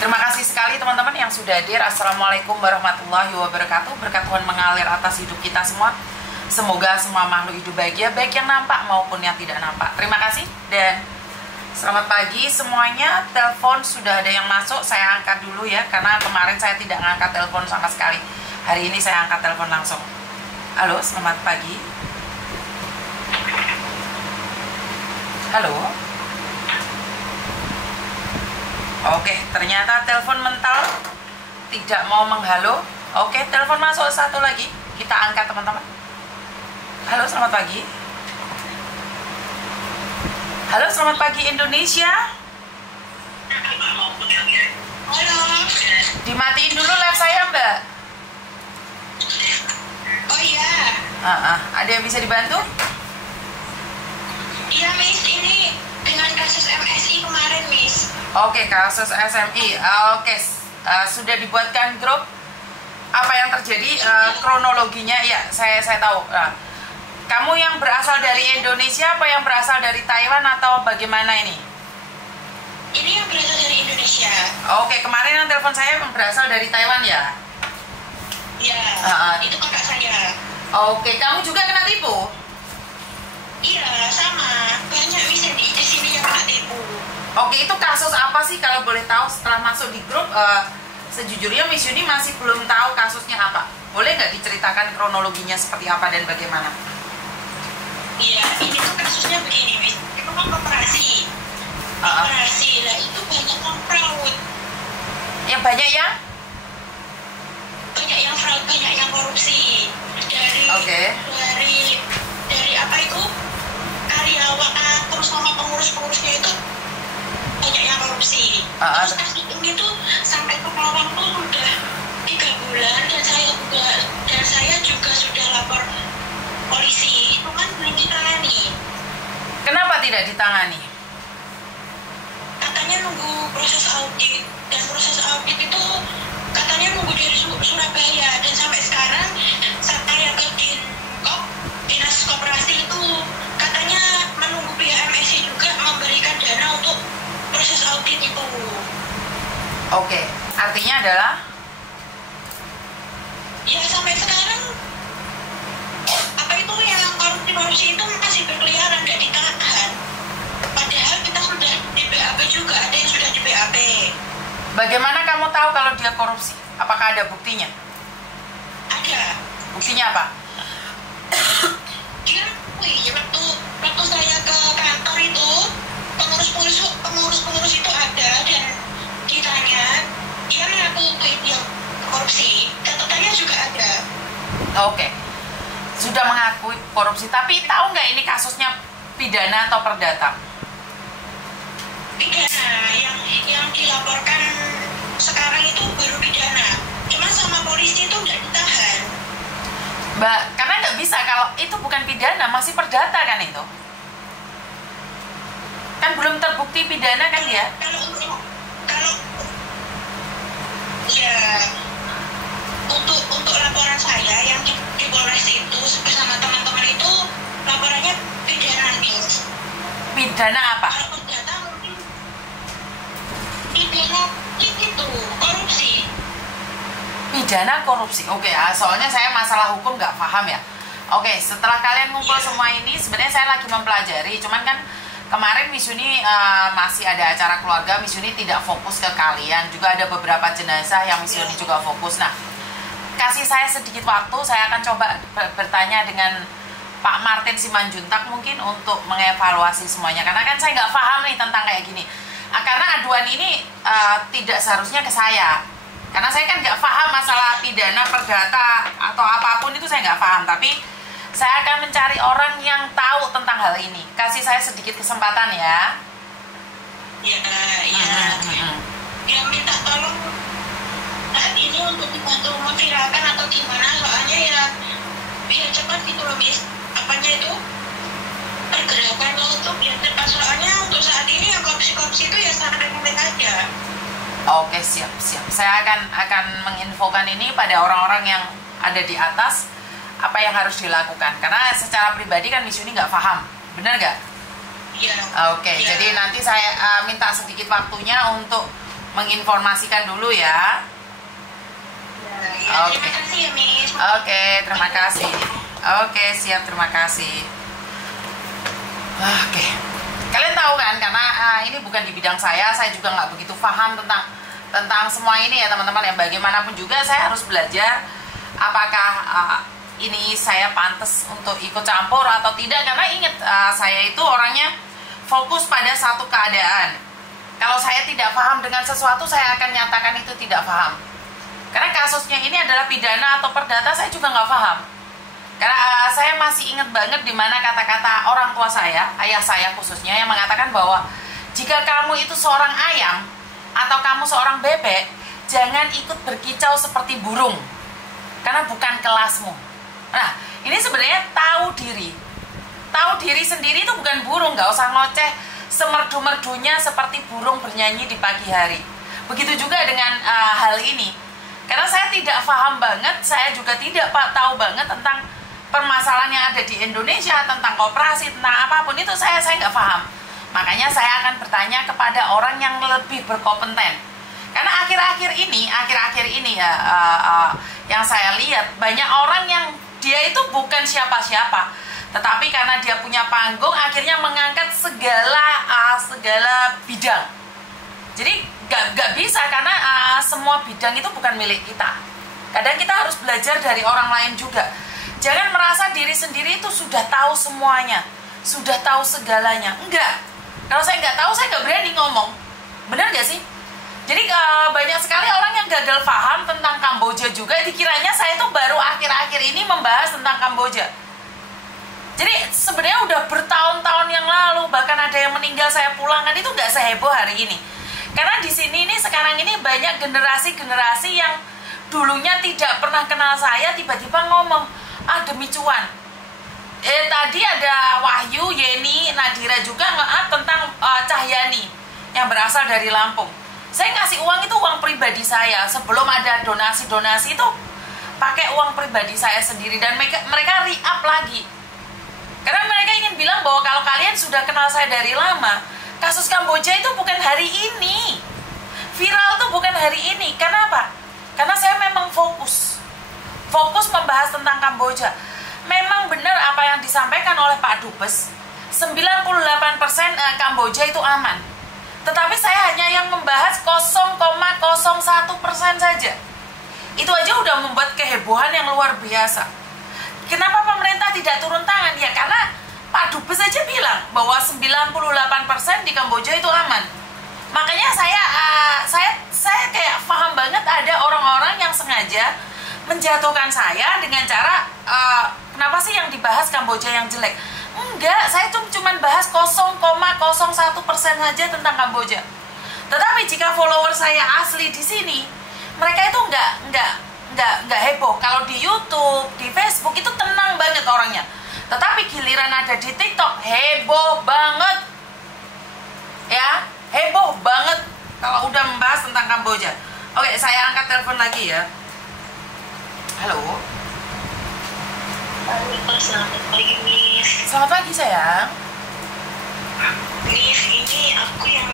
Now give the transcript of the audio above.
Terima kasih sekali teman-teman yang sudah hadir. Assalamualaikum warahmatullahi wabarakatuh. Berkat Tuhan mengalir atas hidup kita semua. Semoga semua makhluk hidup bahagia, baik yang nampak maupun yang tidak nampak. Terima kasih dan selamat pagi semuanya. Telepon sudah ada yang masuk, saya angkat dulu ya, karena kemarin saya tidak ngangkat telepon sama sekali. Hari ini saya angkat telepon langsung. Halo, selamat pagi. Halo. Oke, ternyata telepon mental tidak mau menghalo. Oke, telepon masuk satu lagi. Kita angkat teman-teman. Halo, selamat pagi. Halo, selamat pagi Indonesia. Halo. Dimatiin dulu live saya, Mbak. Oh iya. Ada yang bisa dibantu? Iya, Miss. Ini dengan kasus MSI kemarin, Miss. Oke, kasus SMI. Oke, sudah dibuatkan grup. Apa yang terjadi kronologinya? Ya, saya tahu. Kamu yang berasal dari Indonesia apa yang berasal dari Taiwan atau bagaimana ini? Ini yang berasal dari Indonesia. Oke, kemarin yang telepon saya berasal dari Taiwan ya? Iya. Itu kakak saya. Oke, kamu juga kena tipu? Iya, sama. Banyak Miss di sini yang kena tipu. Oke, itu kasus apa sih kalau boleh tahu setelah masuk di grup? Sejujurnya Miss Yuni masih belum tahu kasusnya apa. Boleh nggak diceritakan kronologinya seperti apa dan bagaimana? Iya, ini tuh kasusnya begini, Miss. Itu kan operasi. Operasi, lah itu banyak yang fraud. Ya banyak ya? Banyak yang fraud, banyak yang korupsi. Dari apa itu? Karyawan, terus sama pengurus-pengurusnya itu banyak yang korupsi. Terus kasus ini tuh sampai ke bawah tuh udah 3 bulan dan saya juga sudah lapor polisi. Itu kan belum ditangani. Kenapa tidak ditangani? Katanya nunggu proses audit, dan proses audit itu katanya nunggu dari Surabaya, dan sampai sekarang saya ke Dinas Koperasi itu katanya menunggu pihak MSI juga memberikan dana untuk proses audit itu. Oke, artinya adalah? Ya sampai sekarang apa itu yang korupsi itu masih berkeliaran, nggak ditahan. Padahal kita sudah di BAP juga, ada yang sudah di BAP. Bagaimana kamu tahu kalau dia korupsi? Apakah ada buktinya? Ada. Buktinya apa? Dia waktu saya ke kantor itu pengurus itu ada, dan ditanya dia mengaku dia korupsi, catatannya juga ada. Oke, sudah mengakui korupsi, tapi tahu nggak ini kasusnya pidana atau perdata? Pidana, yang dilaporkan sekarang itu baru pidana, cuma sama polisi itu nggak ditahan. Mbak, karena nggak bisa kalau itu bukan pidana, masih perdata kan itu? Kan belum terbukti pidana kan ya? Kalau ya untuk laporan saya yang di Polres itu bersama teman-teman itu laporannya pidana, Miss. Pidana apa? Kalau perdata mungkin pidana itu korupsi. Pidana korupsi. Oke, soalnya saya masalah hukum nggak paham ya. Oke, setelah kalian ngumpul semua ini, sebenarnya saya lagi mempelajari. Cuman kan kemarin Miss Yuni masih ada acara keluarga, Miss Yuni tidak fokus ke kalian. Juga ada beberapa jenazah yang Miss Yuni juga fokus. Nah, kasih saya sedikit waktu, saya akan coba bertanya dengan Pak Martin Simanjuntak mungkin untuk mengevaluasi semuanya. Karena kan saya nggak paham nih tentang kayak gini. Karena aduan ini tidak seharusnya ke saya. Karena saya kan nggak paham masalah pidana, perdata, atau apapun itu saya nggak paham. Tapi saya akan mencari orang yang tahu tentang hal ini. Kasih saya sedikit kesempatan ya. Ya minta tolong saat ini untuk dibantu memviralkan atau gimana, soalnya ya biar cepat gitu loh, Miss. Apanya itu? Pergerakannya itu biar cepat, soalnya untuk saat ini yang korupsi itu ya sangat remeh aja. Oke, siap. Saya akan menginfokan ini pada orang-orang yang ada di atas apa yang harus dilakukan. Karena secara pribadi kan Miss Yuni nggak paham, benar nggak? Iya. Oke, jadi nanti saya minta sedikit waktunya untuk menginformasikan dulu ya. Ya, terima kasih ya, Miss. Oke, terima kasih. Oke, siap, terima kasih. Oke, kalian tahu kan, karena ini bukan di bidang saya juga nggak begitu paham tentang semua ini ya teman-teman ya. Bagaimanapun juga saya harus belajar apakah ini saya pantas untuk ikut campur atau tidak. Karena ingat, saya itu orangnya fokus pada satu keadaan. Kalau saya tidak paham dengan sesuatu, saya akan nyatakan itu tidak paham. Karena kasusnya ini adalah pidana atau perdata, saya juga nggak paham. Karena saya masih ingat banget di mana kata-kata orang tua saya, ayah saya khususnya, yang mengatakan bahwa jika kamu itu seorang ayam atau kamu seorang bebek, jangan ikut berkicau seperti burung, karena bukan kelasmu. Nah, ini sebenarnya tahu diri. Tahu diri sendiri itu bukan burung, nggak usah ngoceh semerdu-merdunya seperti burung bernyanyi di pagi hari. Begitu juga dengan hal ini. Karena saya tidak paham banget, saya juga tidak tahu banget tentang permasalahan yang ada di Indonesia, tentang koperasi, tentang apapun itu saya nggak paham. Makanya saya akan bertanya kepada orang yang lebih berkompeten. Karena akhir-akhir ini ya, yang saya lihat banyak orang yang dia itu bukan siapa-siapa, tetapi karena dia punya panggung akhirnya mengangkat segala bidang. Jadi gak bisa, karena semua bidang itu bukan milik kita. Kadang kita harus belajar dari orang lain juga. Jangan merasa diri sendiri itu sudah tahu semuanya, sudah tahu segalanya. Enggak. Kalau saya nggak tahu, saya nggak berani ngomong. Benar nggak sih? Jadi banyak sekali orang yang gagal paham tentang Kamboja juga. Dikiranya saya itu baru akhir-akhir ini membahas tentang Kamboja. Jadi sebenarnya udah bertahun-tahun yang lalu, bahkan ada yang meninggal saya pulangkan, itu nggak seheboh hari ini. Karena di sini ini sekarang ini banyak generasi yang dulunya tidak pernah kenal saya, tiba-tiba ngomong, demi cuan. Tadi ada Wahyu, Yeni, Nadira juga nge-up tentang Cahyani yang berasal dari Lampung. Saya ngasih uang itu uang pribadi saya. Sebelum ada donasi-donasi itu pakai uang pribadi saya sendiri. Dan mereka re-up lagi. Karena mereka ingin bilang bahwa kalau kalian sudah kenal saya dari lama, kasus Kamboja itu bukan hari ini. Viral itu bukan hari ini. Kenapa? Karena saya memang fokus membahas tentang Kamboja. Memang benar apa yang disampaikan oleh Pak Dubes, 98% Kamboja itu aman. Tetapi saya hanya yang membahas 0,01% saja. Itu aja udah membuat kehebohan yang luar biasa. Kenapa pemerintah tidak turun tangan? Ya karena Pak Dubes saja bilang bahwa 98% di Kamboja itu aman. Makanya saya kayak paham banget ada orang-orang yang sengaja menjatuhkan saya dengan cara kenapa sih yang dibahas Kamboja yang jelek? Enggak, saya cuma bahas 0,01% saja tentang Kamboja. Tetapi jika follower saya asli di sini, mereka itu enggak heboh. Kalau di YouTube, di Facebook itu tenang banget orangnya. Tetapi giliran ada di TikTok, heboh banget. Ya, heboh banget kalau udah membahas tentang Kamboja. Oke, saya angkat telepon lagi ya. Halo. Halo, selamat pagi, Miss. Selamat pagi, sayang. Miss, ini aku yang